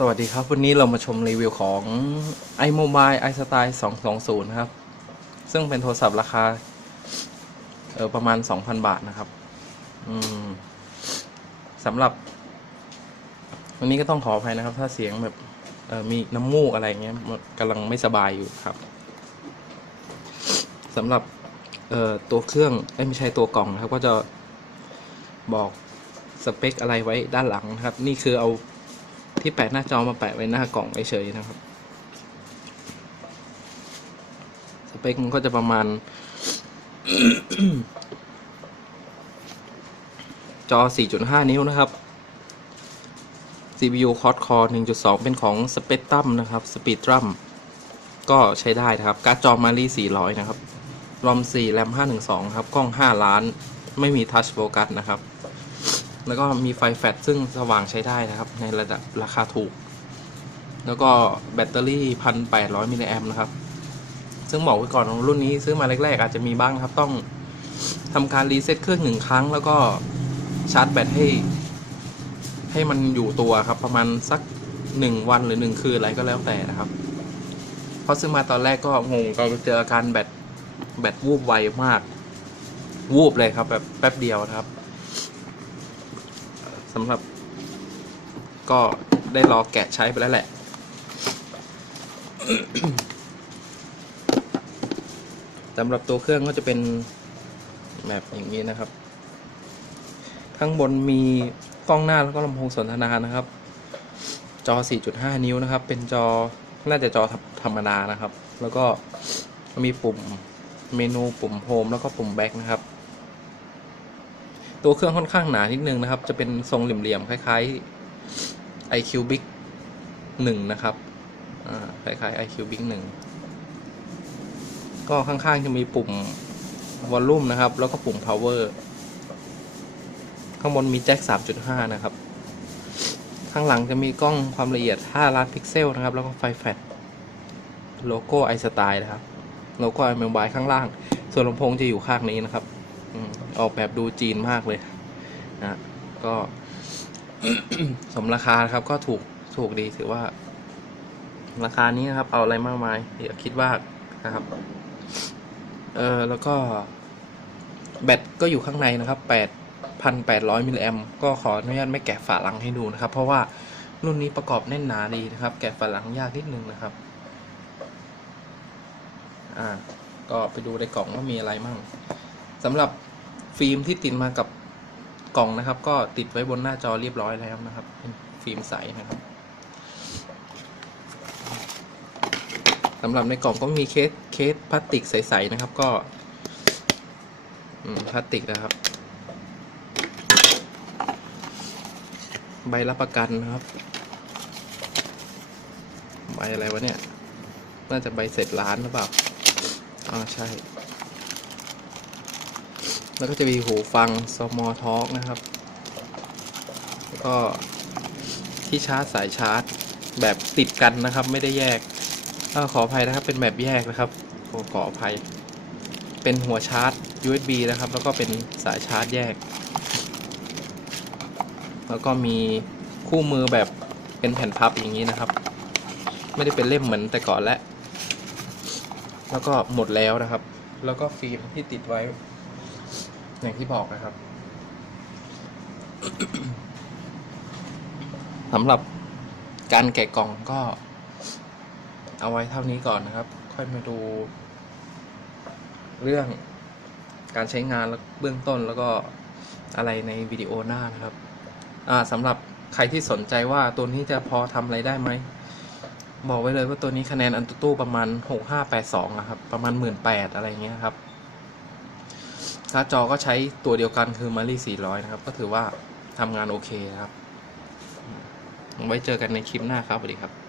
สวัสดีครับ วันนี้เรามาชมรีวิวของ iMobile iStyle 220นะครับ ซึ่งเป็นโทรศัพท์ราคา เออประมาณ 2,000 บาทนะครับ อืมสำหรับ วันนี้ก็ต้องขออภัยนะครับ ถ้าเสียงแบบ เออมีน้ำมูกอะไรเงี้ยกำลังไม่สบายอยู่ครับสำหรับ เอ่อตัวเครื่องไม่ใช่ตัวกล่องนะครับ ก็จะบอกสเปคอะไรไว้ด้านหลังนะครับ นี่คือเอา ที่แปะหน้าจอมาแปะไว้หน้ากล่องเฉยๆนะครับ สเปคมันก็จะประมาณ จอ 4.5 นิ้วนะครับ CPU quad core 1.2 เป็นของ Spectrum นะครับ Spectrum ก็ใช้ได้นะครับ การ์ดจอมารี400 นะครับ ROM 4 RAM 512 ครับ กล้อง 5 ล้าน ไม่มี touch focus นะครับ แล้วก็มีไฟแฟลชซึ่งสว่างใช้ได้นะครับ ในระดับราคาถูก แล้วก็แบตเตอรี่พันแปดร้อยมิลลิแอมนะครับ ซึ่งบอกไว้ก่อนรุ่นนี้ซื้อมาแรกๆ อาจจะมีบ้างครับ ต้องทำการรีเซ็ตเครื่องหนึ่งครั้ง แล้วก็ชาร์จแบตให้ ให้มันอยู่ตัวครับ ประมาณสักหนึ่งวันหรือหนึ่งคืนอะไรก็แล้วแต่นะครับเพราะซื้อมาตอนแรกก็งงก็เจออาการแบตแบตวูบไวมาก วูบเลยครับแบบแป๊บเดียวนะครับำหรับ ก็ได้รอแกะใช้ไปแล้วแหละ สำหรับตัวเครื่องก็จะเป็นแบบอย่างนี้นะครับ ข้างบนมีกล้องหน้าแล้วก็ลำโพงสนทนานะครับ จอ 4.5 นิ้วนะครับ เป็นจอ น่าจะจอธรรมดานะครับ แล้วก็มีปุ่มเมนูปุ่มโฮมแล้วก็ปุ่มแบ็คนะครับ ตัวเครื่องค่อนข้างหนานิดนึงนะครับ จะเป็นทรงเหลี่ยมๆคล้ายๆ iQ Big 1นะครับคล้ายๆ iQ Big 1ก็ข้างๆจะมีปุ่มวอลลุ่มนะครับ แล้วก็ปุ่ม power ข้างบนมีแจ็ค 3.5 นะครับ ข้างหลังจะมีกล้องความละเอียด 5 ล้านพิกเซลนะครับ แล้วก็ไฟแฟลชโลโก้ iStyle นะครับ โลโก้ iMobile ข้างล่าง ส่วนลำโพงจะอยู่ข้างนี้นะครับ ออกแบบดูจีนมากเลยนะก็สมราคาครับก็ถูกถูกดีถือว่า ราคานี้นะครับ เอาอะไรมากมายอย่าคิดว่านะครับ เออแล้วก็ แบตก็อยู่ข้างในนะครับแปดพันแปดร้อยมิลลิแอมก็ขออนุญาตไม่แกะฝาหลังให้ดูนะครับ เพราะว่ารุ่นนี้ประกอบแน่นหนาดีนะครับ แกะฝาหลังยากนิดนึงนะครับ อ่า ก็ไปดูในกล่องว่ามีอะไรมั่งสำหรับ ฟิล์มที่ติดมากับกล่องนะครับ ก็ติดไว้บนหน้าจอเรียบร้อยแล้วนะครับ เป็นฟิล์มใสนะครับสำหรับในกล่องก็มีเคสเคสพลาสติกใสๆนะครับ ก็พลาสติกนะครับ ใบรับประกันนะครับ ใบอะไรวะเนี่ย น่าจะใบเสร็จร้านหรือเปล่า อ่าใช่ แล้วก็จะมีหูฟัง small talk นะครับ แล้วก็ที่ชาร์จสายชาร์จแบบติดกันนะครับ ไม่ได้แยกอขออภัยนะครับ เป็นแบบแยกนะครับขอขออภัย เป็นหัวชาร์จ USB นะครับ แล้วก็เป็นสายชาร์จแยก แล้วก็มีคู่มือแบบเป็นแผ่นพับอย่างนี้นะครับ ไม่ได้เป็นเล่มเหมือนแต่ก่อนแล้ว แล้วก็หมดแล้วนะครับ แล้วก็ฟิล์มที่ติดไว้ อย่างที่บอกนะครับสำหรับการแกะกล่องก็ เอาไว้เท่านี้ก่อนนะครับ ค่อยมาดู เรื่องการใช้งานแล้วเบื้องต้นแล้วก็อะไรในวิดีโอหน้านะครับ อ่าสำหรับใครที่สนใจว่าตัวนี้จะพอทำอะไรได้ไหม บอกไว้เลยว่าตัวนี้คะแนนอันตุตู้ประมาณ 6582นะครับ ประมาณ 18,000อะไรเงี้ยครับ การ์ดจอก็ใช้ตัวเดียวกันคือมารี่400 นะครับ ก็ถือว่าทำงานโอเคนะครับ ไว้เจอกันในคลิปหน้าครับสวัสดีครับ